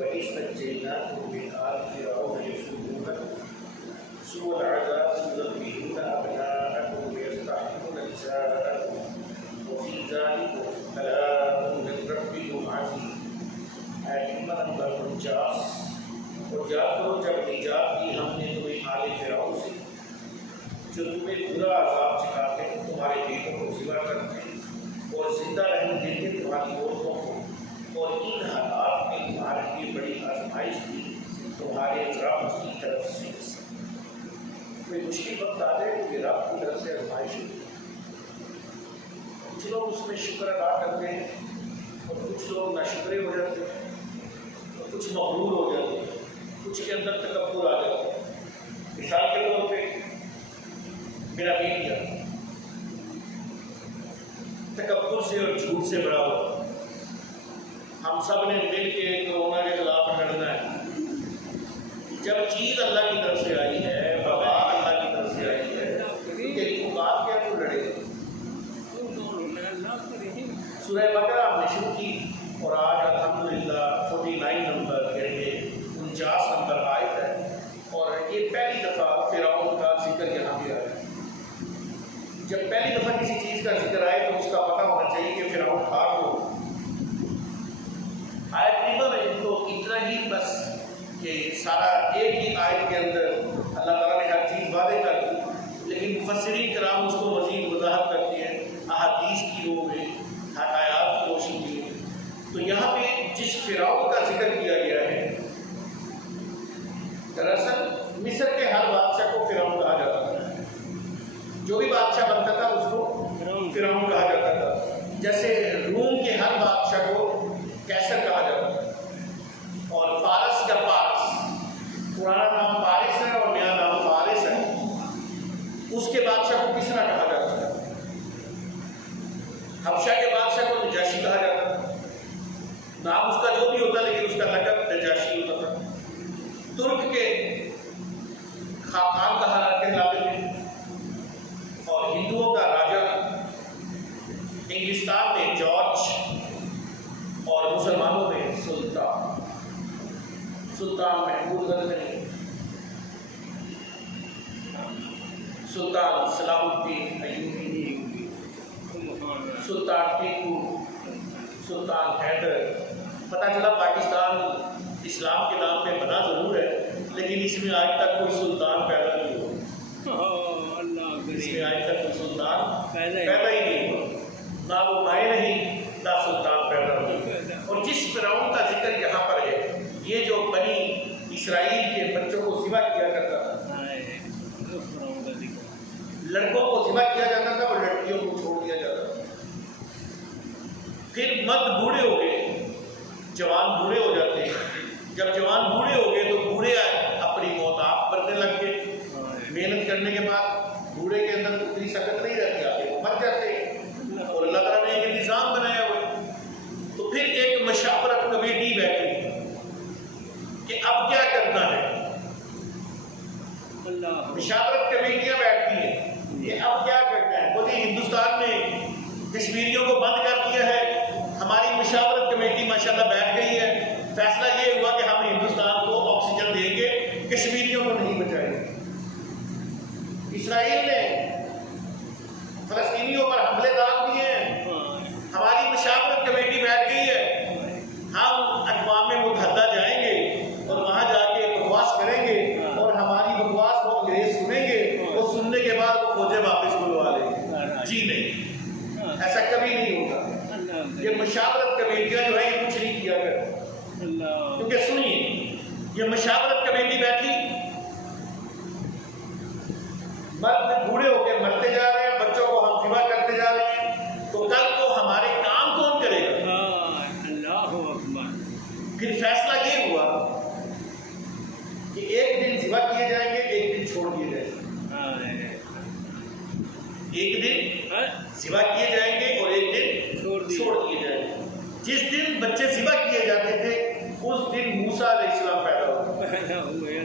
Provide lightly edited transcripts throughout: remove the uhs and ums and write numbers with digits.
وإذ نجيناكم من آل فرعون يسومونكم سوء العذاب يذبحون أبناءكم ويستحيون نساءكم وفي ذلكم بلاء من ربكم عظيم. اے ایمان والو جاؤ اور یاد کرو جب نجات دی ہم نے تمہیں آل فرعون سے جو تمہیں برا عذاب سکھاتے ہیں، تمہارے بیٹوں کو ذبح کرتے اور زندہ رہنے دیتے تمہاری عورتوں کو، اور ان حالات میں تمہارے لیے بڑی آزمائش تھی تمہارے رب کی طرف سے. کوئی مشکل وقت آ جائے تو یہ رب کی طرف سے آزمائش ہوتی ہے. کچھ لوگ اس میں شکر ادا کرتے ہیں اور کچھ لوگ ناشکرے ہو جاتے ہیں اور کچھ مغرور ہو جاتے ہیں، کچھ کے اندر تکبر آ جاتا ہے. مثال کے طور پہ میرا میڈیا تکبر سے اور جھوٹ سے بڑا ہوا. ہم سب نے مل کے کورونا کے خلاف لڑنا ہے. جب چیز اللہ کی طرف سے آئی ہے، وبا اللہ کی طرف سے آئی ہے، تیری اوقات کیا تو لڑے. سورہ بقرہ ہم نے شروع کی اور آج الحمدللہ 49 نمبر یعنی 49 نمبر آیت ہے، اور یہ پہلی دفعہ فرعون کا ذکر یہاں پہ آیا ہے. جب پہلی دفعہ کسی چیز کا ذکر آئے تو اس کا پتہ ہونا چاہیے کہ فرعون تھا کو. آیت نمبر ہے تو اتنا ہی بس کہ سارا ایک ہی آیت کے اندر اللہ تعالیٰ نے ہر چیز واضح کر دی، لیکن مفسرین کرام اس کو مزید وضاحت کرتے ہیں احادیث کی روح میں، حکایات کی روشنی میں. تو یہاں پہ جس فرعون کا ذکر کیا گیا ہے، دراصل مصر کے ہر بادشاہ کو فرعون کہا جاتا تھا. جو بھی بادشاہ بنتا تھا اس کو فرعون کہا جاتا تھا. جیسے روم کے ہر بادشاہ کو کیسر کہا جاتا ہے، اور فارس یا پارس، پرانا نام پارس ہے اور نیا نام فارس ہے. اس کے بادشاہ کو کسرا کہا جاتا ہے. حبشہ کے بادشاہ کو نجاشی کہا جاتا تھا. نام اس کا جو بھی ہوتا لیکن اس کا لقب نجاشی ہوتا تھا. ترک کے خاقان کہلاتے تھے، اور ہندوؤں کا راجا. انگلستان میں جارج اور مسلمانوں میں سلطان محمود غزنوی، سلطان صلاح الدین ایوبی، سلطان ٹیپو، سلطان حیدر. پتہ چلا پاکستان اسلام کے نام پہ بنا ضرور ہے لیکن اس میں آج تک کوئی سلطان پیدا نہیں ہوا. اس میں آج تک کوئی سلطان پیدا ہی نہیں ہوا، نہ وہ مائیں نہیں نہ سلطان پیدا ہوئی. اور جس فرعون کا ذکر یہاں پر ہے، یہ جو بنی اسرائیل کے بچوں کو ذبح کیا کرتا تھا، لڑکوں کو ذبح کیا جاتا تھا اور لڑکیوں کو چھوڑ دیا جاتا تھا. پھر مرد بوڑھے ہو گئے، جوان بوڑھے ہو جاتے ہیں. جب جوان بوڑھے ہو گئے تو بوڑھے اپنی موت آپ مرنے لگ گئے. محنت کرنے کے بعد بوڑھے کے اندر اتنی سخت نہیں رہتی، آتے وہ مر جاتے ہیں. اور اللہ تعالیٰ نے ایک نظام بنایا ہوا ہے. تو پھر ایک مشاورت کمیٹی بیٹھی کہ اب کیا کرنا ہے. مشاورت کمیٹیاں بیٹھتی ہیں کہ اب کیا کرنا ہے. وہ ہندوستان میں کشمیریوں کو بند کر دیا ہے. ہماری مشاورت کمیٹی ماشاءاللہ بیٹھ گئی ہے. فیصلہ یہ ہوا کہ ہم ہندوستان کو آکسیجن دیں گے، کشمیریوں کو نہیں بچائیں گے. اسرائیل نے فلسطینیوں پر حملے داغ دیے ہیں. ہماری مشاورت کمیٹی بیٹھ گئی ہے، ہم اقوام متحدہ جائیں گے اور وہاں جا کے بکواس کریں گے اور ہماری بکواس کو انگریز سنیں گے. وہ سننے کے بعد وہ فوجیں واپس بلوا لیں گے. جی نہیں، ایسا کبھی نہیں ہوگا. یہ مشاورت کمیٹیاں جو ہے یہ کچھ نہیں کیا کرتی. کیونکہ سنیے، یہ مشاورت کمیٹی بیٹھی، مرد بوڑھے ہو کے مرتے جا رہے ہیں، بچوں کو ہم ذبح کرتے جا رہے ہیں. تو کل کو ہمارے کام کون کرے گا؟ اللہ اکبر. پھر فیصلہ یہ ہوا کہ ایک دن ذبح کیے جائیں گے، ایک دن چھوڑ دیے جائیں گے. ایک دن ذبح کیے جائیں گے اور ایک دن چھوڑ دیے جائیں گے. جس دن بچے ذبح کیے جاتے تھے اس دن موسیٰ علیہ السلام پیدا ہوئے،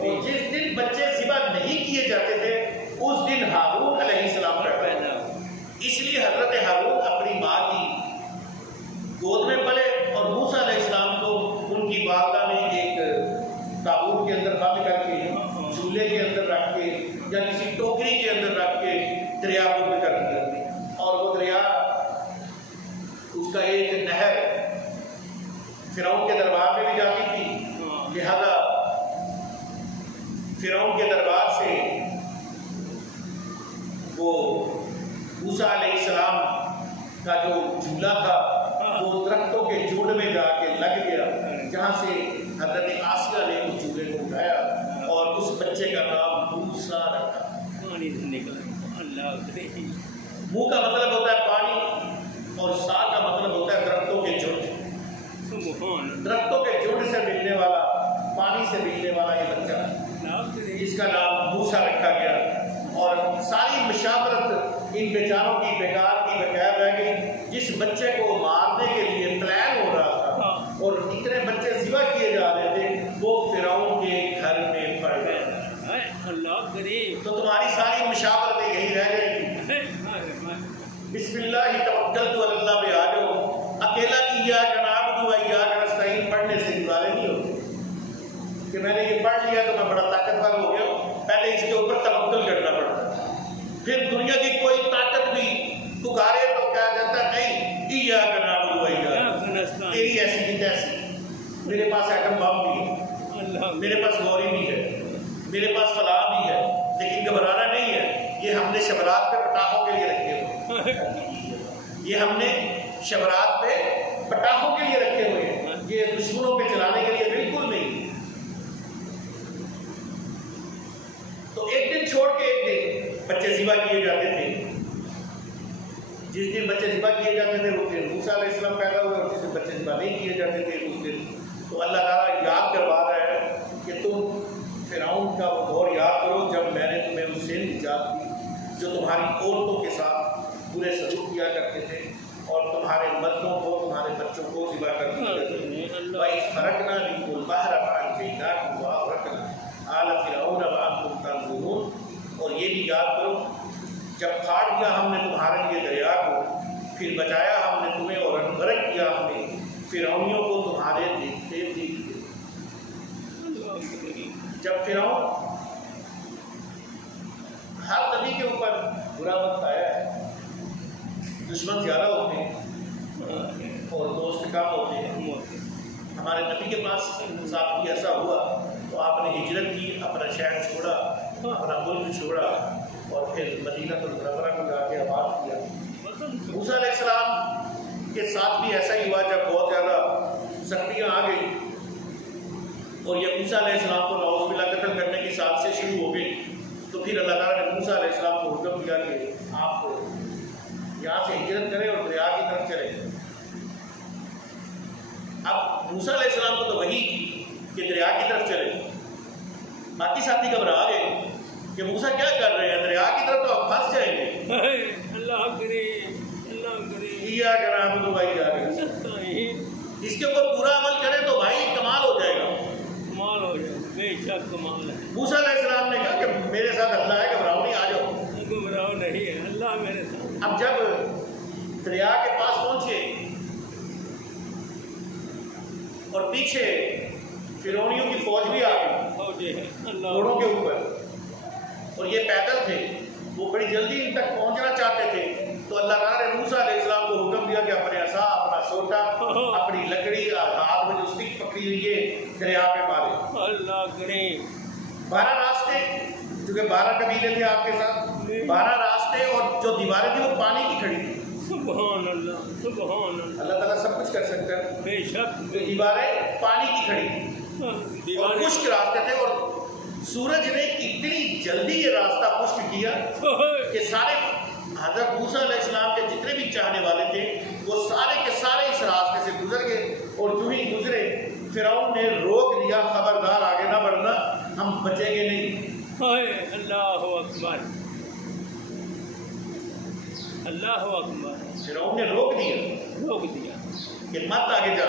اور جس دن بچے ذبح نہیں کیے جاتے تھے اس دن ہارون علیہ السلام پیدا ہوئے. اس لیے حضرت ہارون اپنی ماں کی گود میں پلے اور موسیٰ علیہ السلام کو ان کی والدہ نے ایک تابوت کے اندر بند کر کے، چولہے کے اندر رکھ کے یا کسی ٹوکری کے اندر رکھ کے دریا پر کر دیا. اور وہ دریا اس کا ایک نہر فرعون کے دربار میں بھی جاتی تھی، لہذا فرعون کے دربار سے وہ موسیٰ علیہ السلام کا جو جھولا تھا وہ درختوں کے جھنڈ میں جا کے لگ گیا، جہاں سے حضرت آسیہ نے اس جھولے کو اٹھایا اور اس بچے کا نام موسیٰ رکھا. منہ کا مطلب ہوتا ہے پانی اور سا کا مطلب ہوتا ہے درختوں کے جھنڈ. درختوں کے جھنڈ سے ملنے والا، پانی سے ملنے والا یہ بچہ جس کا نام موسیٰ رکھا گیا. اور ساری مشاورت ان بیچاروں کی بیکار کی بغیر رہ گئی. جس بچے کو مارنے کے لیے پلان ہو رہا تھا اور اتنے بچے ذبح کیے جا رہے تھے وہ فرعون کے گھر میں پڑ گئے. تو تمہاری ساری مشاورتیں یہی رہ جائیں گی. بسم اللہ توکلت علی اللہ پہ آ جاؤ. اکیلا ایاک نعبد و ایاک نستعین پڑھنے سے گزارے نہیں ہوتے کہ میں نے یہ پڑھ لیا تو میں بڑا طاقتور ہو گیا ہوں. پہلے اس کے اوپر توکل کرنا پڑتا ہے. پھر دنیا کی کوئی طاقت بھی پکارے تو کہا جاتا ہے نہیں، ایاک نعبد و ایاک نستعین، تیری ایسی کی تیسی. میرے پاس ایٹم بم بھی ہے، میرے پاس گوری بھی ہے، میرے پاس فلاح بھی ہے، لیکن گھبرانا نہیں ہے. یہ ہم نے شبرات پہ پٹاخوں کے لیے رکھے ہوئے، یہ ہم نے شبرات پہ پٹاخوں کے لیے رکھے ہوئے ہیں، یہ دشمنوں پہ چلانے کے لیے بالکل نہیں. تو ایک دن چھوڑ کے ایک دن بچے ذبح کیے جاتے تھے. جس دن بچے ذبح کیے جاتے تھے اس دن موسیٰ علیہ السلام پیدا ہوئے، اور جس دن بچے ذبح نہیں کیے جاتے تھے اس دن. تو اللہ تعالیٰ یاد کروا رہا ہے کہ تم فرعون کا وہ دور یاد کرو جب میں نے تمہیں اس سے نجات دی جو تمہاری عورتوں کے ساتھ برے سلوک کیا کرتے تھے اور تمہارے مردوں کو، تمہارے بچوں کو ذبح کر دیا کرتے تھے. وَإِذْ فَرَقْنَا بِكُمُ الْبَحْرَ فَأَنجَيْنَاكُمْ وَأَغْرَقْنَا آلَ فِرْعَوْنَ وَأَنْتُمْ تَنظُرُونَ. اور یہ بھی یاد کرو جب پھاڑ دیا ہم نے تمہارے لیے دریا کو، پھر بچایا ہم نے تمہیں اور غرق کیا ہم نے فرعونیوں کو تمہارے دیکھتے دیکھتے. جب فرعون ہر نبی کے اوپر برا وقت آیا ہے، دشمن زیادہ ہوتے ہیں اور دوست کم ہوتے ہیں. ہمارے نبی کے پاس ساتھ بھی ایسا ہوا تو آپ نے ہجرت کی، اپنا شہر چھوڑا، اپنا ملک چھوڑا اور پھر مدینہ المنورہ کو جا کے آباد کیا. موسیٰ علیہ السلام کے ساتھ بھی ایسا ہی ہوا جب بہت زیادہ سختیاں آ گئی اور یہ موسیٰ علیہ السلام کو نعوذ باللہ قتل کرنے کی سازشیں شروع ہو گئی. تو پھر اللہ تعالیٰ نے موسیٰ علیہ السلام کو حکم دیا کہ آپ یہاں سے ہجرت کریں اور دریا کی طرف چلیں. اب موسیٰ علیہ السلام کو تو وحی کی کہ دریا کی طرف چلیں. باقی ساتھی گھبرا گئے کہ موسیٰ کیا کر رہے ہیں، دریا کی طرف تو ہم پھنس جائیں گے. اللہ کرے، اللہ کرے. ایاک نعبد و ایاک نستعین. اس کے اوپر پورا عمل کریں تو بھائی کمال ہو جائے گا. کمال ہو جائے، بے شک کمال ہے. موسیٰ علیہ السلام نے کہا کہ میرے ساتھ اللہ ہے، گھبراؤ نہیں، آ جاؤ. گھبراؤ نہیں ہے، اللہ میرے ساتھ. اب جب دریا کے پاس پہنچے اور پیچھے فرعونیوں کی فوج بھی آ گئی گھوڑوں کے اوپر اور یہ پیدل تھے، وہ بڑی جلدی ان تک پہنچنا چاہتے تھے. تو اللہ تعالیٰ نے موسیٰ علیہ السلام کو حکم دیا کہ اپنے عصا، اپنا سوٹا، اپنی لکڑی، ہاتھ میں جو اسٹک پکڑی ہوئی ہے دریا پہ مارے. اللہ کرے. 12 راستے، کیونکہ 12 قبیلے تھے آپ کے ساتھ، 12 راستے اور جو دیواریں تھیں وہ پانی کی کھڑی تھی. سبحان اللہ، سبحان اللہ. اللہ تعالیٰ سب کچھ کر سکتا ہے. بے شک. جو دیواریں پانی کی کھڑی تھی اور خشک راستے تھے، اور سورج نے اتنی جلدی یہ راستہ خشک کیا کہ سارے حضرت موسیٰ علیہ السلام کے جتنے بھی تحقیق چاہنے والے تھے وہ سارے کے سارے اس راستے سے گزر گئے، اور جو ہی گزرے فرعون نے روک دیا، خبردار آگے نہ بڑھنا، ہم بچیں گے نہیں۔ ہائے اللہ اکبر، اللہ اکبر، فرعون نے روک دیا روک دیا۔ کہ مت آگے جا۔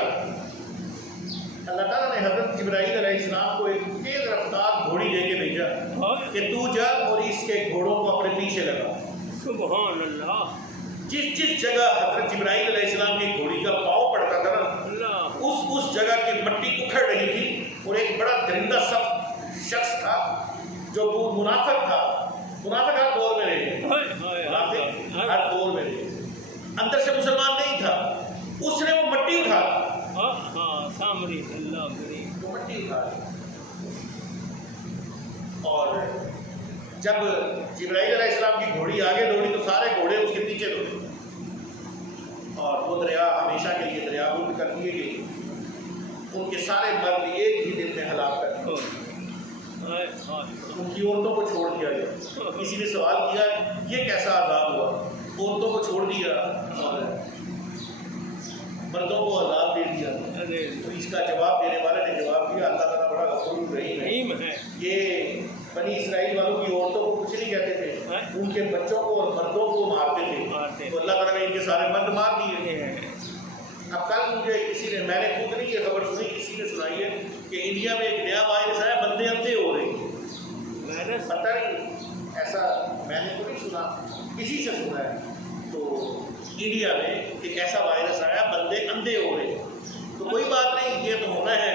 اللہ تعالیٰ نے حضرت جبرائیل علیہ السلام کو ایک تیز رفتار گھوڑی دے کے بھیجا ہائے کہ تو جا اور اس کے گھوڑوں کو اپنے پیچھے لگا۔ سبحان اللہ، جس جگہ حضرت جبرائیل علیہ السلام کی گھوڑی کا پاؤں پڑتا تھا نا، اللہ، اس جگہ کی مٹی اکھڑ رہی تھی، اور ایک بڑا درندہ سخت شخص تھا جو منافق تھا، منافق ہر دور میں رہے، ہائے ہائے منافق ہر دور میں رہے، اندر سے مسلمان نہیں تھا، اس نے وہ مٹی اٹھا لی، ہاں ہاں، سامری اللہ کریم، وہ مٹی اٹھا لی، اور جب جبرائیل علیہ السلام کی گھوڑی آگے دوڑی تو سارے گھوڑے اس کے پیچھے دوڑے، اور وہ دریا ہمیشہ کے لیے دریا بند کر دیے گئے، ان کے سارے مرد ایک ہی دن میں ہلاک کر دیے، ہائے ہائے، ان کی عورتوں کو چھوڑ دیا گیا۔ کسی نے سوال کیا یہ کیسا عذاب ہوا؟ عورتوں کو چھوڑ دیا اور مردوں کو عذاب دے دیا۔ ارے تو اس کا جواب دینے والے نے جواب دیا، اللہ تعالیٰ بڑا غفور رحیم ہے، رحیم ہے، یہ بنی اسرائیل والوں کی عورتوں کو کچھ نہیں کہتے تھے، ان کے بچوں کو اور مردوں کو مارتے تھے، تو اللہ تعالیٰ نے ان کے سارے مرد مار دیے۔ اب کل مجھے کسی نے، میں نے خود نہیں یہ خبر سنی، کسی نے سنائی ہے کہ انڈیا میں ایک نیا وائرس آیا، بندے اندھے ہو رہے ہیں، پتہ نہیں ایسا میں نے تو نہیں سنا، کسی سے سنا ہے، تو انڈیا میں ایک ایسا وائرس آیا، بندے اندھے ہو رہے ہیں، تو کوئی بات نہیں، یہ تو ہونا ہے۔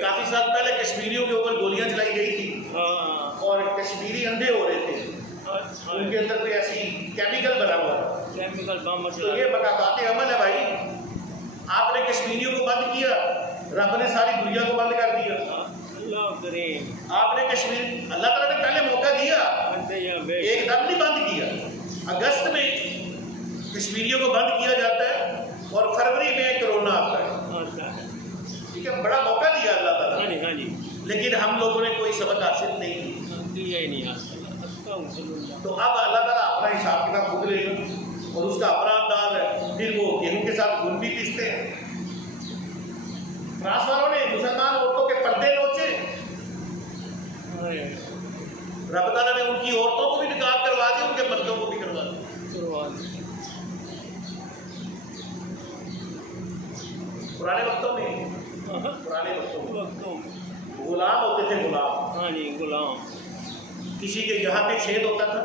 کافی سال پہلے کشمیریوں کے اوپر گولیاں چلائی گئی تھی اور کشمیری اندھے ہو رہے تھے، ان کے اندر کوئی ایسی کیمیکل بنا ہوا تھا، کیمیکل بم، تو یہ مقافات عمل ہے بھائی، آپ نے کشمیریوں کو بند کیا، رب نے ساری دنیا کو بند کر دیا۔ اللہ کریم، آپ نے کشمیر، اللہ تعالیٰ نے پہلے موقع دیا، ایک دم نہیں بند کیا، اگست میں کشمیریوں کو بند کیا جاتا ہے اور فروری میں کرونا آتا ہے، ٹھیک ہے، بڑا موقع دیا اللہ تعالیٰ، ہاں جی ہاں جی، لیکن ہم لوگوں نے کوئی سبق حاصل نہیں کیا، ہی نہیں حاصل۔ تو اب اللہ تعالیٰ اپنا حساب کتاب خود لے گا، اور اس کا اپنا انداز ہے، پھر وہ گیہوں کے ساتھ گن بھی پیستے ہیں۔ فرانس والوں نے مسلمان عورتوں کے پردے نوچے، رب تعالیٰ نے ان کی عورتوں کو بھی نکاح کروا دی، ان کے مردوں کو بھی کروا دی۔ پرانے وقتوں میں غلام ہوتے تھے، غلام، ہاں جی، غلام، کسی کے یہاں پہ چھید ہوتا تھا،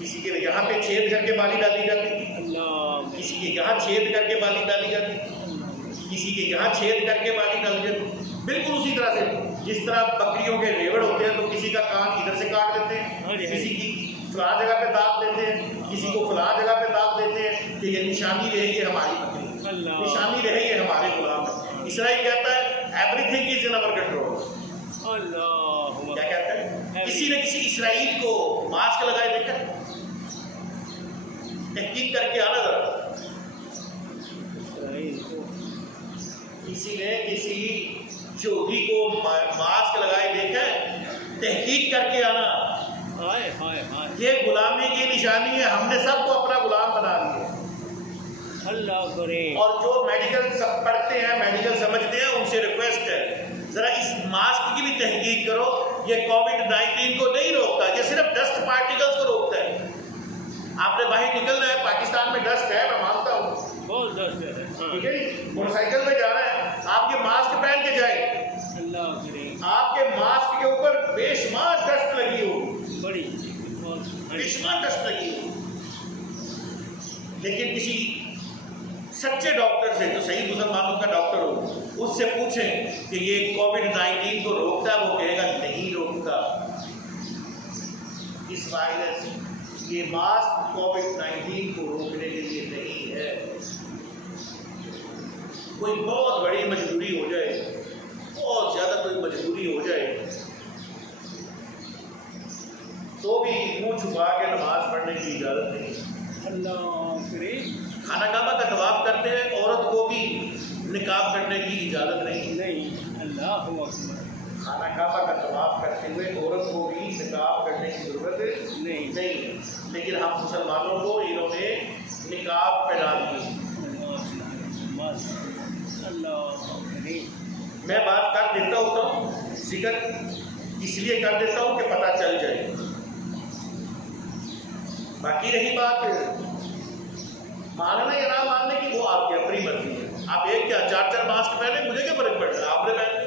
کسی کے یہاں پہ چھید کر کے بالی ڈالی جاتی تھی، اللہ، کسی کے یہاں چھید کر کے بالی ڈالی جاتی تھی، کسی کے یہاں چھید کر کے بالی ڈالی جاتی، بالکل اسی طرح سے جس طرح بکریوں کے ریوڑ ہوتے ہیں تو کسی کا کان ادھر سے کاٹ دیتے ہیں، کسی کی فلاں جگہ پہ داغ دیتے ہیں، کسی کو فلاں جگہ پہ داغ دیتے ہیں کہ یہ نشانی رہے یہ ہماری بکری، نشانی رہے یہ ہمارے غلام ہے۔ اسرائیل کہتا ہے everything is in our control, اللہ، کیا کہتا ہے؟ کسی نے کسی اسرائیل کو ماسک لگائے دیکھا، تحقیق کر کے آنا ذرا، کسی نے کسی یہودی کو ماسک لگائے دیکھا ہے، تحقیق کر کے آنا، یہ غلامی کی نشانی ہے، ہم نے سب کو اپنا غلام بنا لیا۔ اللہ کرے، اور جو میڈیکل پڑھتے ہیں، میڈیکل سمجھتے ہیں، ان سے ریکویسٹ ہے ذرا اس ماسک کی بھی تحقیق کرو، یہ کووڈ-19 کو نہیں روکتا، یہ صرف ڈسٹ پارٹیکلز کو روکتا ہے۔ آپ نے باہر نکلنا ہے، پاکستان میں ڈسٹ ہے، میں مانتا ہوں، بہت ڈسٹ ہے، ٹھیک ہے جی، موٹر سائیکل پہ جانا ہے، آپ یہ ماسک پہن کے جائیں، اللہ کرے، آپ کے ماسک کے اوپر بے شمار ڈسٹ لگی ہوگی، بڑی بے شمار ڈسٹ لگی ہوگی، لیکن کسی سچے ڈاکٹر سے، جو صحیح مسلمانوں کا ڈاکٹر ہو، اس سے پوچھیں کہ یہ کووڈ-19 کو روکتا ہے، وہ کہے گا نہیں روکتا، اس وائرس، یہ ماسک کووڈ-19 کو روکنے کے لیے نہیں ہے۔ کوئی بہت بڑی مجبوری ہو جائے، بہت زیادہ کوئی مجبوری ہو جائے، تو بھی منہ چھپا کے نماز پڑھنے کی اجازت نہیں۔ اللہ کرے، خانہ کعبہ کا طواف کرتے ہیں، عورت کو بھی نقاب کرنے کی اجازت نہیں۔ اللہ اکبر، خانہ کعبہ کا طواف کرتے ہوئے عورت کو بھی نقاب کرنے کی ضرورت نہیں۔ لیکن ہم مسلمانوں کو انہوں نے نقاب پہنا دی. اللہ کریم. میں بات کر دیتا ہوتا ہوں، ذکر اس لیے کر دیتا ہوں کہ پتہ چل جائے. باقی رہی بات ماننا یا نہ ماننے کی، وہ آپ کی اپنی مرضی ہے. آپ ایک کیا 4 ماسک پہنے، مجھے کیا فرق پڑتا ہے، آپ نے پہنے.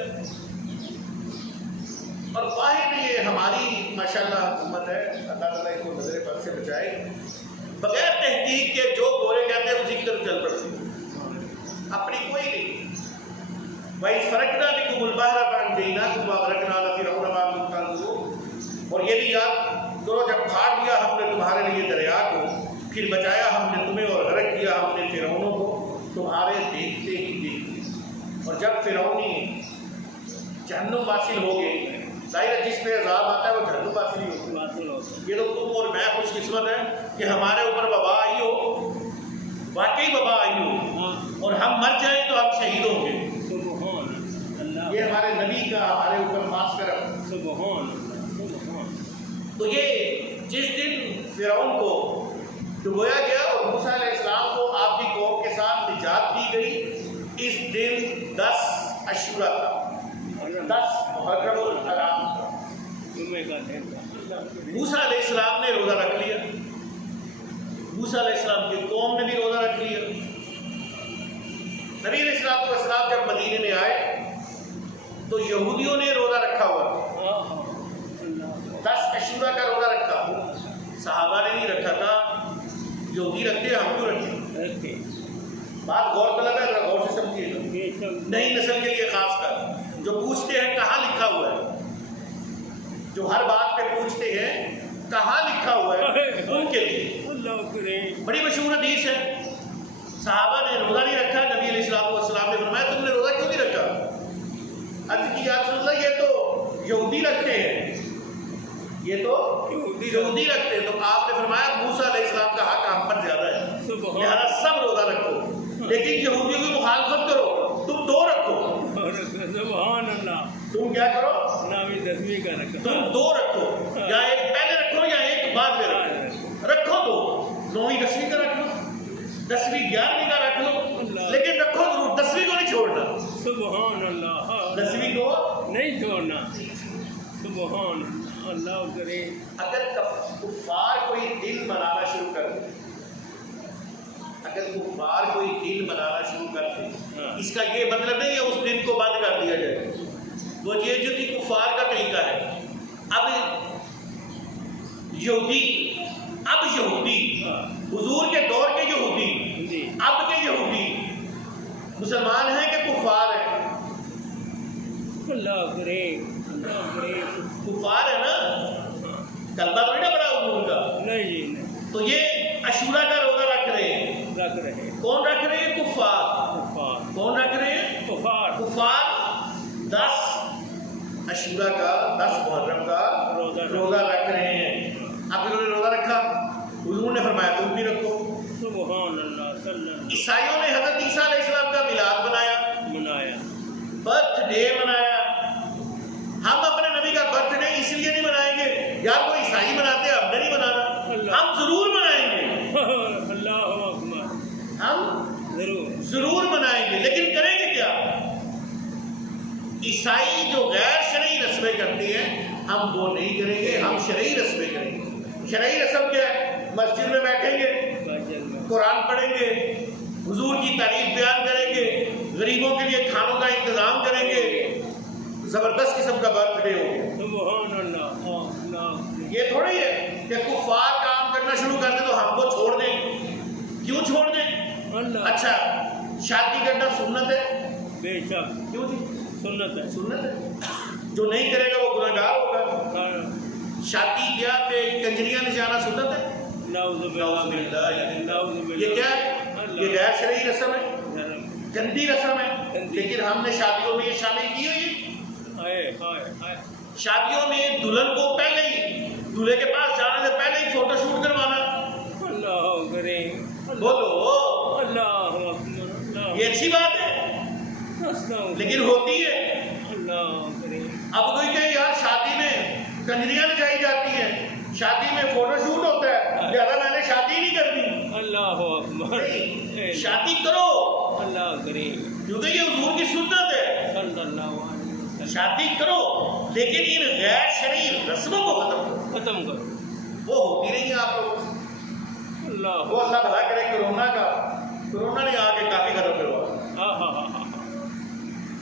اور واحد یہ ہماری ماشاءاللہ حکومت ہے، اللہ تعالیٰ اس کو نظر بد سے بچائے، بغیر تحقیق کے جو گورے کہتے ہیں اسی کی طرف چل پڑتے ہیں، اپنی کوئی نہیں. بھائی فرقنا بکم البحر فانجیناکم واغرقنا آل فرعون وما انتم تنظرون. اور یہ بھی یاد کرو جب پھاڑ دیا ہم نے تمہارے لیے دریا کو، پھر بچایا ہم نے تمہیں اور غرق کیا ہم نے فرعونوں کو تمہارے دیکھتے ہی دیکھتے. اور جب فرعونی جہنم واصل ہو گئے، ظاہر جس پہ عذاب آتا ہے وہ جہنم واصل ہی ہوتا ہے. یہ تو تم اور میں خوش قسمت ہے کہ ہمارے اوپر وبا آئی ہو، واقعی وبا آئی ہو، اور ہم مر جائیں تو ہم شہید ہوں گے. یہ ہمارے نبی کا ہمارے اوپر خاص کرم. تو یہ جس دن فرعون کو ڈبویا گیا اور موسیٰ علیہ السلام کو آپ کی قوم کے ساتھ نجات دی گئی، اس دن 10 عاشوراء تھا، 10 محرم الحرام تھا. موسیٰ علیہ السلام نے روزہ رکھ لیا، موسیٰ علیہ السلام کی قوم نے بھی روزہ رکھ لیا. نبی علیہ السلام جب مدینے میں آئے تو یہودیوں نے روزہ رکھا ہوا تھا، 10 عاشوراء کا روزہ رکھا. صحابہ نے نہیں رکھا تھا، یہودی رکھتے ہیں، ہم کیوں رکھتے ہیں؟ بات غور طلب ہے، ذرا غور سے سمجھیے گا. نئی نسل کے لیے خاص کر جو پوچھتے ہیں کہاں لکھا ہوا ہے، جو ہر بات پہ پوچھتے ہیں کہاں لکھا ہوا ہے، ان کے لیے بڑی مشہور حدیث ہے. صحابہ نے روزہ نہیں رکھا، نبی علیہ السلام نے فرمایا تم نے روزہ کیوں نہیں رکھا؟ عرض کی یا رسول اللہ یہ تو یہودی رکھتے ہیں، یہ تو یہودی رکھتے ہیں. تو آپ نے فرمایا موسیٰ علیہ السلام کا حق ہم پر زیادہ ہے، لہذا سب روزہ رکھو، لیکن یہودیوں کی مخالفت کرو، تم 2 رکھو. سبحان اللہ. تم کیا کرو؟ نامی 10ویں کا رکھو، تم 2 رکھو، یا ایک پہلے رکھو یا ایک بعد میں رکھو. رکھو 2، 9ویں 10ویں کا رکھ لو، 10ویں 11ویں کا رکھ لو، لیکن رکھو ضرور، 10ویں کو نہیں چھوڑنا. سبحان اللہ. 10ویں کو نہیں چھوڑنا. سبحان اللہ کرے. اگر کفار کوئی دن منانا شروع کر دے، اگر کفار کوئی دن منانا شروع کر دے، اس کا یہ مطلب نہیں ہے اس دن کو بند کر دیا جائے. وہ یہ جو کہ کفار کا طریقہ ہے. اب یہودی حضور کے دور کے یہودی، اب کے یہودی مسلمان ہیں کہ کفار ہیں؟ اللہ کرے. کفار ہے نا، کلمہ تھوڑی نہ پڑا حضور کا. نہیں. تو یہ عاشوراء کا روزہ رکھ رہے ہیں. کون رکھ رہے ہیں؟ کفار. کون رکھ رہے ہیں؟ کفار 10 عاشوراء کا، 10 محرم کا روزہ رکھ رہے ہیں. اب انہوں نے روزہ رکھا، حضور نے فرمایا تم بھی رکھو. سبحان اللہ. عیسائیوں نے حضرت عیسیٰ علیہ السلام کا میلاد منایا، برتھ ڈے منایا. ہم اپنے نبی کا برتھ ڈے اس لیے نہیں منائیں گے یار کوئی عیسائی مناتے ہیں، ہم نے نہیں منانا. ہم ضرور منائیں گے، اللہ اکبر، ہم ضرور منائیں گے، لیکن کریں گے کیا؟ عیسائی جو غیر شرعی رسمیں کرتے ہیں ہم وہ نہیں کریں گے، ہم شرعی رسمیں کریں گے. شرعی رسم کیا ہے؟ مسجد میں بیٹھیں گے، قرآن پڑھیں گے، حضور کی تعریف بیان کریں گے، غریبوں کے لیے کھانوں کا انتظام کریں گے. زبردست قسم کا برتھ ڈے ہو. سبحان اللہ. یہ تھوڑی ہے کہ کفار کام کرنا شروع کر دیں تو ہم کو چھوڑ دیں. کیوں چھوڑ دیں؟ اچھا شادی کرنا سنت ہے؟ بے شک. کیوں جی؟ سنت ہے. جو نہیں کرے گا وہ گنہگار ہوگا. شادی بیاہ پہ کنجریاں نچانا سنت ہے؟ یہ کیا ہے؟ یہ غیر شرعی رسم ہے، گندی رسم ہے. لیکن ہم نے شادیوں میں یہ شامل کی ہوئی. شادیوں میں دلہن کو پہلے ہی دولہے کے پاس جانے سے پہلے ہی فوٹو شوٹ کروانا. اللہ کرے. بولو اللہ. یہ اچھی بات ہے لیکن ہوتی ہے. اللہ کرے. اب کوئی کہ یار شادی میں کنجریاں نچائی جاتی ہیں، شادی میں فوٹو شوٹ ہوتا ہے، اللہ اکبر نہیں، شادی کرو اللہ کریم کیونکہ یہ حضور کی سنت ہے، صلی اللہ علیہ وسلم شادی کرو لیکن ان غیر شرعی رسموں کو ختم کرو، ختم کرو وہ ہوتی نہیں ہے آپ لوگوں سے۔ اللہ وہ اللہ بھلا کرے کرونا نے آ کے کافی ختم کروا، ہاں ہاں ہاں ہاں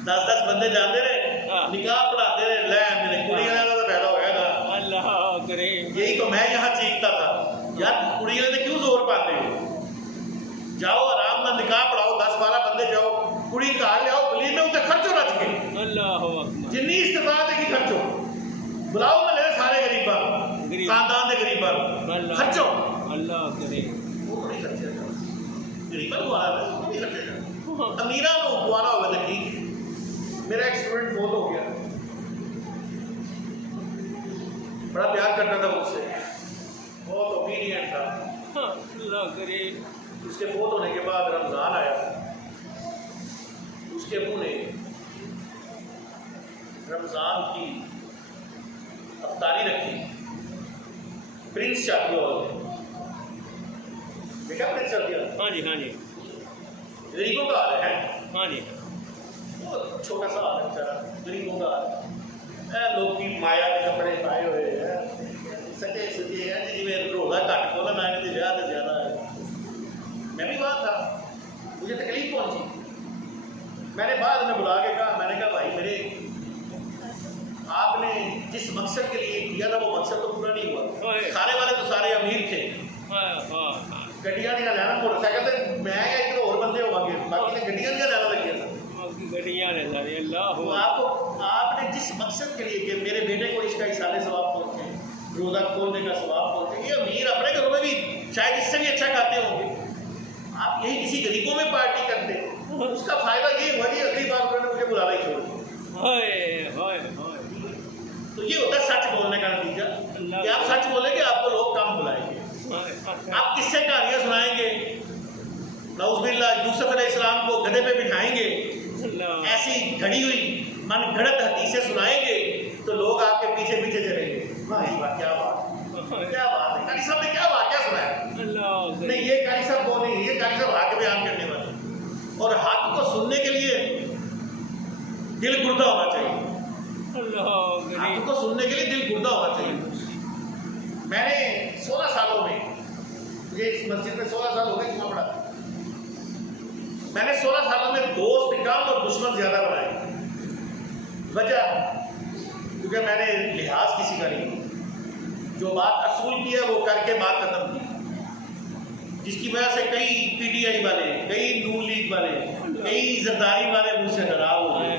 10 بندے جانے رہے، ہاں۔ نکاح پڑھاتے رہے، لے میرے کڑی والا تو پیدا ہو گیا تھا۔ اللہ کریم یہی تو میں یہاں چیختا تھا، یار کڑی والے کیوں زور پاتے ہو؟ جاؤ آرام نہ نکاح پڑھاؤ، 10-12 بندے جاؤ، کڑی کار لے آؤ، گلی میں اتنے خرچو رچ کے اللہ اکبر جنی استطاعت ہے کہ خرچو، بلاؤ میں لے سارے غریباں، غریب۔ خاندان دے غریباں اللہ خرچو، اللہ کریم وہ نہیں خرچے گا، غریباں کو آ رہا ہے وہ نہیں خرچے گا، امیران کو اخوانا ہوگا تو ٹھیک ہے۔ میرا ایک اسٹوڈنٹ فوت ہو گیا، بڑا پیار کرتا تھا مجھ سے، بہت اوبیڈینٹ تھا۔ ہاں، اللہ کریم اس کے فوت ہونے کے بعد رمضان آیا، اس کے ابو نے رمضان کی افطاری رکھی پرنس شادی ہال میں، دیکھا پرنس شادی ہال ہاں جی ہاں جی غریبوں کا حال ہے، ہاں جی بہت چھوٹا سا حال ہے بیچارا، غریبوں کا حال ہے، لوگ کی مایا کے کپڑے پائے ہوئے ہیں، سچے سچے ہیں جی میں روزہ کٹ کو میں نے زیادہ سے زیادہ ہے۔ میں بھی وہاں تھا، مجھے تکلیف پہنچی، میں نے بعد میں بلا کے کہا، میں نے کہا بھائی میرے آپ نے جس مقصد کے لیے کیا تھا وہ مقصد تو پورا نہیں ہوا، کھانے والے تو سارے امیر تھے، گڈیاں نہیں لینا، موٹر سائیکل سے میں یا ایک اور بندے ہوا گے، باقی نے گڈیاں نہیں لینا لگی تھا۔ گڈیاں نے ساری اللہ تو آپ نے جس مقصد کے لیے کہ میرے بیٹے کو اس کا اصالے ثواب پہنچے، روزہ کھولنے کا ثواب پہنچے، یہ امیر اپنے گھروں میں بھی شاید اس سے بھی اچھا کھاتے ہوں گے، آپ یہی کسی غریبوں میں پارٹی کرتے، اس کا فائدہ یہ ہوا کہ اگلی بار انہوں نے مجھے بلانا ہی چھوڑ دیا۔ تو یہ ہوتا ہے سچ بولنے کا نتیجہ کہ آپ سچ بولیں گے آپ کو لوگ کم بلائیں گے، آپ کس سے کہانیاں سنائیں گے، نعوذ باللہ یوسف علیہ السلام کو گدھے پہ بٹھائیں گے، ایسی گھڑی ہوئی من گھڑت حدیثیں سنائیں گے تو لوگ آپ کے پیچھے پیچھے چلیں گے، کیا بات کیا بات ہے، قاری صاحب نے کیا واقعہ سنایا؟ نہیں یہ قاری صاحب وہ نہیں، یہ قاری صاحب حق بیان کرنے والے، اور حق کو سننے کے لیے دل گردہ ہونا چاہیے، حق کو سننے کے لیے دل گردہ ہونا چاہیے۔ میں نے 16 سالوں میں، مجھے اس مسجد میں 16 سال ہو گئے جمعہ پڑھا، میں نے 16 سالوں میں دوست کم اور دشمن زیادہ بنائے، وجہ کیونکہ میں نے لحاظ کسی کا نہیں، جو بات اصول کی ہے وہ کر کے بات ختم کی، جس کی وجہ سے کئی پی ٹی آئی والے، کئی نون لیگ والے، کئی زرداری والے مجھ سے ناراض ہو گئے،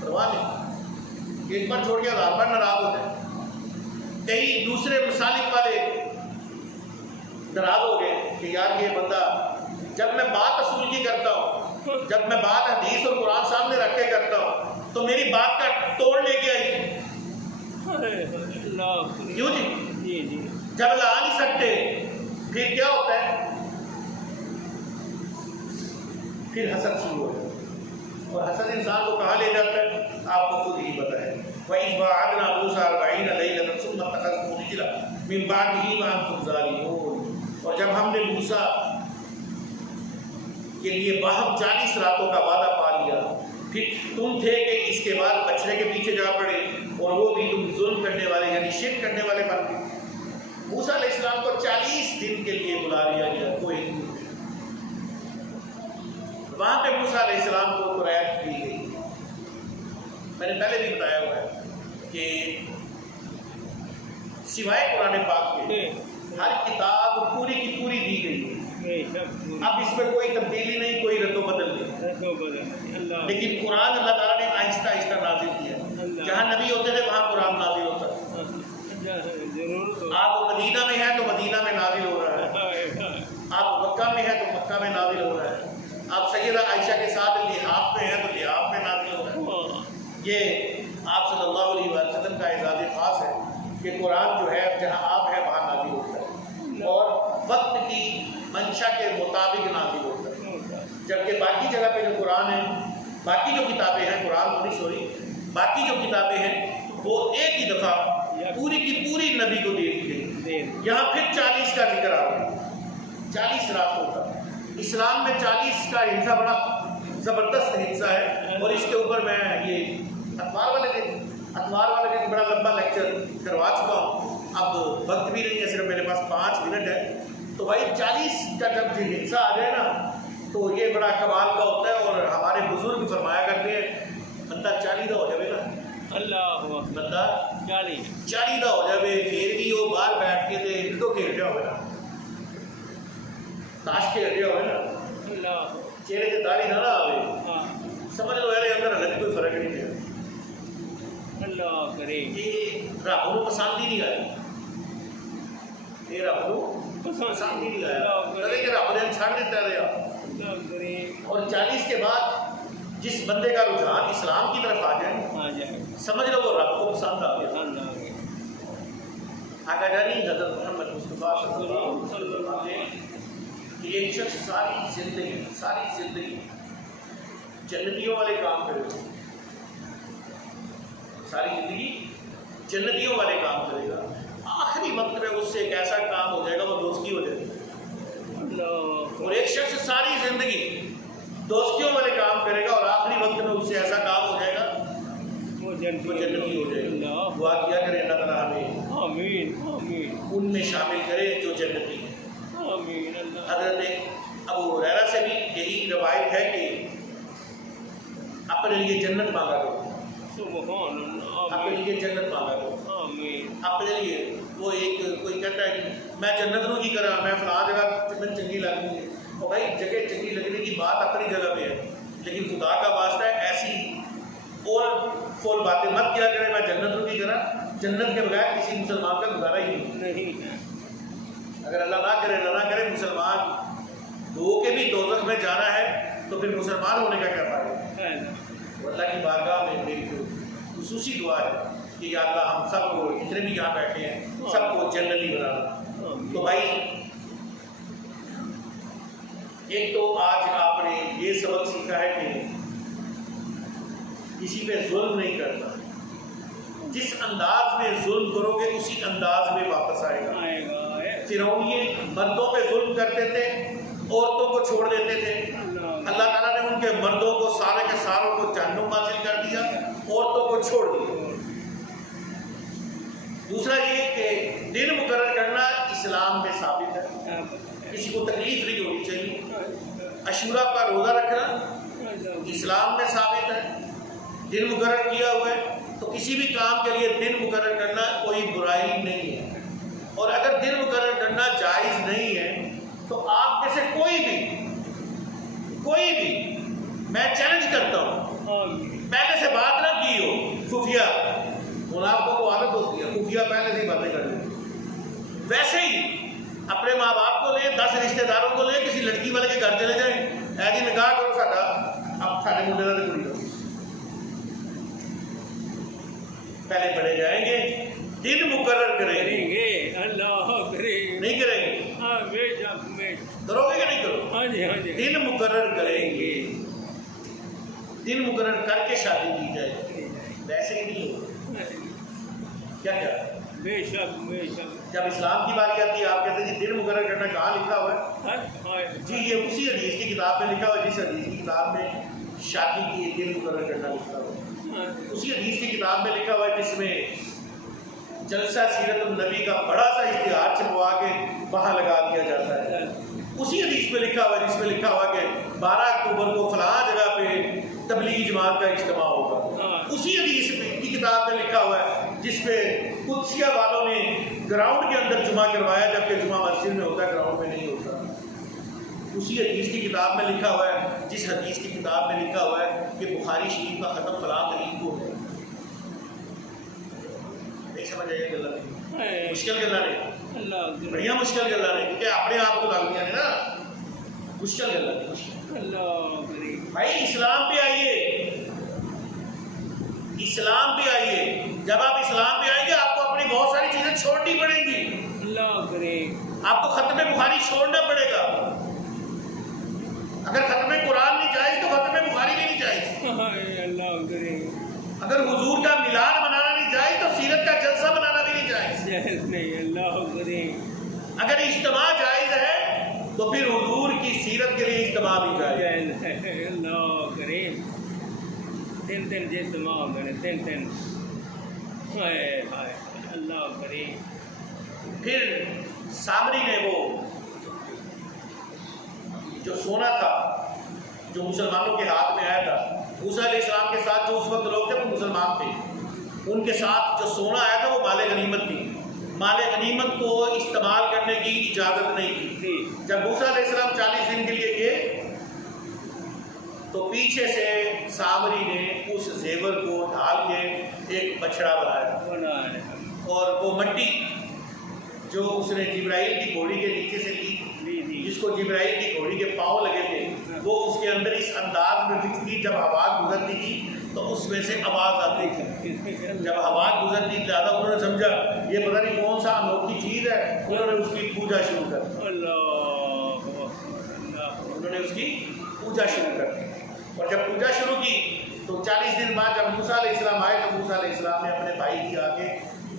پرواہ نہیں، ایک بار چھوڑ کے ہزار بار ناراض ہو گئے، کئی دوسرے مسالک والے ناراض ہو گئے کہ یار یہ بندہ، جب میں بات اصول کی کرتا ہوں، جب میں بات حدیث اور قرآن سامنے رکھ کے کرتا ہوں تو میری بات کا توڑ لے کے آئی، کیوں جی؟ جب لا نہیں سکتے پھر کیا ہوتا ہے؟ پھر حسد شروع ہو جاتا ہے، اور حسد انسان کو کہاں لے جاتا ہے آپ کو خود ہی پتہ ہے۔ وَإِذْ وَعَدْنَا مُوسَىٰ 40 لَيْلَةً ثُمَّ اتَّخَذْتُمُ الْعِجْلَ مِن بَعْدِهِ وَأَنْتُمْ ظَالِمُونَ، اور جب ہم نے موسیٰ کے لیے باہم 40 راتوں کا وعدہ پا لیا، پھر تم تھے کہ اس کے بعد بچنے کے پیچھے جا پڑے، اور وہ بھی تم ظلم کرنے والے یعنی شرک کرنے والے بن گئے۔ موسیٰ علیہ السلام کو 40 دن کے لیے بلا لیا گیا کوہ طور، وہاں پہ موسیٰ علیہ السلام کو قرآن دی گئی، میں نے پہلے بھی بتایا ہوا ہے کہ سوائے قرآن پاک کے ہر کتاب پوری کی پوری دی گئی ہے، اب اس میں کوئی تبدیلی نہیں، کوئی رد و بدل نہیں، لیکن قرآن اللہ تعالیٰ نے آہستہ آہستہ نازل کیا، جہاں نبی ہوتے تھے وہاں قرآن نازل ہوتا ہے، آپ مدینہ میں ہیں تو مدینہ میں نازل ہو رہا ہے، آپ مکہ میں ہیں تو مکہ میں نازل ہو رہا ہے، آپ سیدہ عائشہ کے ساتھ لحاف میں ہیں تو لحاف میں نازل ہو رہا ہے۔ یہ آپ صلی اللہ علیہ وسلم کا اعزاز خاص ہے کہ قرآن جو ہے جہاں آپ ہیں وہاں نازل ہوتا ہے، اور وقت کی منشا کے مطابق نازل ہوتا ہے، جبکہ باقی جگہ پہ جو قرآن ہے، باقی جو کتابیں ہیں، قرآن نہیں سوری، باقی جو کتابیں ہیں وہ ایک ہی دفعہ پوری کی پوری نبی کو دے دی گئی، یہاں پھر 40 کا ذکر آ گیا، 40 راتوں کا. اسلام میں 40 کا حصہ بڑا زبردست حصہ ہے، اور اس کے اوپر میں یہ اتوار والے دن بڑا لمبا لیکچر کروا چکا ہوں. اب وقت بھی نہیں ہے، صرف میرے پاس 5 منٹ ہے. تو بھائی 40 کا جب یہ حصہ آ جائے نا تو یہ بڑا کمال کا ہوتا ہے. اور ہمارے بزرگ فرمایا کرتے ہیں بندہ 40 کا ہو جائے نا، اللہ بندہ 40 کا ہو جائے، پھر بھی وہ باہر بیٹھ کے تے لڈو کھیل رہا ہوئے نا، تاش کھیل رہا ہوئے نا، اللہ چہرے سے داڑھی نہ آئے، ہاں سمجھ لو میرے اندر الگ کوئی فرق نہیں ہے. اللہ کرے یہ رب کو پسند ہی نہیں آیا، یہ رب کو پسند ہی نہیں آیا، لگے کہ رب نے چھڑ دیتا رہا. اللہ کرے اور 40 کے بعد جس بندے کا رجحان اسلام کی طرف آ جائے، آ جائے سمجھ لو وہ رب کو پسند آ گیا. اللہ کرے آقا جانی حضرت محمد مصطفیٰ صلی اللہ علیہ وسلم نے کہ ایک شخص ساری زندگی جنتیوں والے کام کرے گا، ساری زندگی جنتیوں والے کام کرے گا، آخری وقت میں اس سے ایک ایسا کام ہو جائے گا وہ دوستی ہو جائے گا. اللہ اور ایک شخص ساری زندگی دوستیوں والے کام کرے گا اور آخری وقت میں اس سے ایسا کام ہو جائے گا وہ وہ جنتی ہو جائے گا. اللہ دعا کیا کرے اللہ تعالیٰ ہمیں آمین آمین ان میں شامل کرے جو جنتی ہیں. آمین اللہ حضرت ابو ہریرہ سے بھی یہی روایت ہے کہ اپنے لیے جنت مانگا کرو، سبحان اللہ اپنے آمین لیے جنت مانگا کرو، آمین اپنے لیے. وہ ایک کوئی کہتا ہے کہ میں جنت نو کی کرا، میں فلاں جگہ جنت چنگی لگتی ہے. اور بھائی جگہ چنگی لگنے کی بات اپنی جگہ پہ ہے، لیکن خدا کا واسطہ ہے ایسی اور فول باتیں مت کیا کرے میں جنت نو کی کرا. جنت کے بغیر کسی مسلمان کا گزارا ہی نہیں. اگر اللہ نہ کرے مسلمان ہو کے بھی دوزخ میں جانا ہے تو پھر مسلمان ہونے کا کیا فائدہ. اللہ کی بارگاہ میں میری خصوصی دعا ہے کہ یا اللہ ہم سب کو جتنے بھی یہاں بیٹھے ہیں سب کو جنتی بنانا. تو بھائی ایک تو آج آپ نے یہ سبق سیکھا ہے کہ کسی پہ ظلم نہیں کرنا. جس انداز میں ظلم کرو گے اسی انداز میں واپس آئے گا. فرعون یہ مردوں پہ ظلم کرتے تھے، عورتوں کو چھوڑ دیتے تھے. اللہ تعالیٰ نے ان کے مردوں کو سارے کے ساروں کو جہنم حاصل کر دیا، عورتوں کو چھوڑ دیا. دوسرا یہ کہ دن مقرر کرنا اسلام میں ثابت ہے، کسی کو تکلیف نہیں ہونی چاہیے. عاشورہ کا روزہ رکھنا اسلام میں ثابت ہے، دن مقرر کیا ہوا ہے. تو کسی بھی کام کے لیے دن مقرر کرنا کوئی برائی نہیں ہے. اور اگر دن مقرر کرنا جائز نہیں ہے تو آپ میں سے کوئی بھی میں چیلنج کرتا ہوں پہلے سے بات نہ کی ہو خفیہ، منافقوں کو عادت ہوتی ہے خفیہ پہلے سے ہی باتیں کر لیں. ویسے ہی اپنے ماں باپ کو لیں، 10 رشتہ داروں کو لیں، کسی لڑکی والے کے گھر چلے جائیں، اے جی نکاح کرو ساڈا، اب ساڈے منڈے کا تو کڑی کرو. پہلے پڑھے جائیں گے، دن مقرر کریں گے، اللہ کرے نہیں کریں گے. کرو گے کہ نہیں کرو؟ دن مقرر کریں گے، دن مقرر کر کے شادی کی جائے، ویسے ہی نہیں ہوگا. کیا بے شک جب اسلام کی باری آتی ہے آپ کہتے ہیں جی دن مقرر کرنا کہاں لکھا ہوا ہے؟ جی یہ اسی حدیث کی کتاب میں لکھا ہوا ہے، جس حدیث کی کتاب میں شادی کی دن مقرر کرنا لکھا ہوا ہے. اسی حدیث کی کتاب میں لکھا ہوا ہے جس میں جلسہ سیرت النبی کا بڑا سا اشتہار چھپوا کے وہاں لگا دیا جاتا ہے. اسی حدیث میں لکھا ہوا ہے جس میں لکھا ہوا کہ 12 اکتوبر کو فلاں جگہ پہ تبلیغی جماعت کا اجتماع ہوگا. اسی حدیث کی کتاب میں لکھا ہوا ہے جس پہ قدسیہ والوں نے گراؤنڈ کے اندر جمعہ کروایا جبکہ جمعہ مسجد میں ہوتا ہے، گراؤنڈ میں نہیں ہوتا. اسی حدیث کی کتاب میں لکھا ہوا ہے جس حدیث کی کتاب میں لکھا ہوا ہے کہ بخاری شریف کا ختم فلاں تاریخ کو ہے. نہیں سمجھ آئیے گلا نہیں، مشکل گلا نہیں، بڑھیا مشکل گلا نہیں، کیونکہ اپنے آپ کو لگ گیا ہے نا. مشکل گلا نہیں. بھائی اسلام پہ آئیے، اسلام پہ آئیے. جب آپ اسلام پہ آئیں گے آپ کو اپنی بہت ساری چیزیں چھوڑنی پڑیں گی. اللہ کرے آپ کو ختم بخاری چھوڑنا پڑے گا. اگر ختم قرآن نہیں جائز تو ختم بخاری بھی نہیں جائز. اللہ کرے اگر حضور کا میلاد منانا نہیں جائز تو سیرت کا جلسہ منانا بھی نہیں جائز. نہیں اللہ کرے اگر اجتماع جائز ہے تو پھر حضور کی سیرت کے لیے اجتماع بھی چاہیے. اللہ کریم. تین اجتماع ہو گئے تین. ہائے ہائے اللہ کریم. پھر سامری نے وہ جو سونا تھا جو مسلمانوں کے ہاتھ میں آیا تھا، موسیٰ علیہ السلام کے ساتھ جو اس وقت لوگ تھے وہ مسلمان تھے، ان کے ساتھ جو سونا آیا تھا وہ مال غنیمت تھی. مال غنیمت کو استعمال کرنے کی اجازت نہیں تھی. جب موسیٰ علیہ السلام 40 دن کے لیے گئے تو پیچھے سے سامری نے اس زیور کو ڈھال کے ایک بچڑا بنایا، اور وہ مٹی جو اس نے جبرائیل کی گھوڑی کے نیچے سے لی، جس کو جبرائیل کی گھوڑی کے پاؤں لگے تھے، وہ اس کے اندر اس انداز میں فکس کی. جب ہوا گزرتی تھی تو اس میں سے آواز آتی تھی. جب ہوا گزرتی تھی زیادہ انہوں نے سمجھا یہ پتہ نہیں کون سا انوکھی چیز ہے، انہوں نے اس کی پوجا شروع کر دی. انہوں نے اس کی پوجا شروع کر دی. اور جب پوجا شروع کی تو 40 دن بعد جب موسیٰ علیہ السلام آئے تو موسیٰ علیہ السلام نے اپنے بھائی کی آگے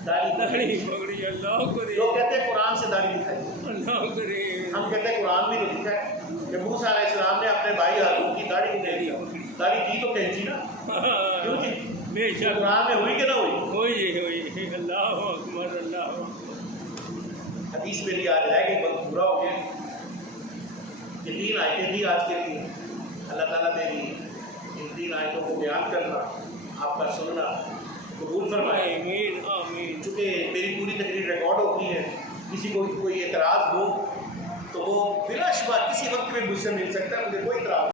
داڑھی پکڑی. اللہ کریم. لوگ کہتے ہیں قرآن سے داڑھی دکھائی، اللہ کریم. ہم کہتے ہیں قرآن بھی تو لکھا ہے کہ موسیٰ علیہ السلام نے اپنے بھائی ہارون کی داڑھی کو دے دیا. داڑھی کی تو کینچی نا، کیوں جی؟ بے شک قرآن میں ہوئی کہ نہ ہوئی؟ ہوئی. اللہ اکبر. اللہ حدیث میری آج رہ گئی، بہت برا ہو گیا. یہ 3 آیتیں تھی آج کے لیے. اللہ تعالیٰ میری ان 3 آیتوں کو بیان کرنا، آپ کا سننا قبول فرمائے. آمین آمین. چونکہ میری پوری تقریر ریکارڈ ہوتی ہے، کسی کو کوئی اعتراض ہو تو وہ بلا شبہ کسی وقت میں مجھ سے مل سکتا ہے، مجھے کوئی اعتراض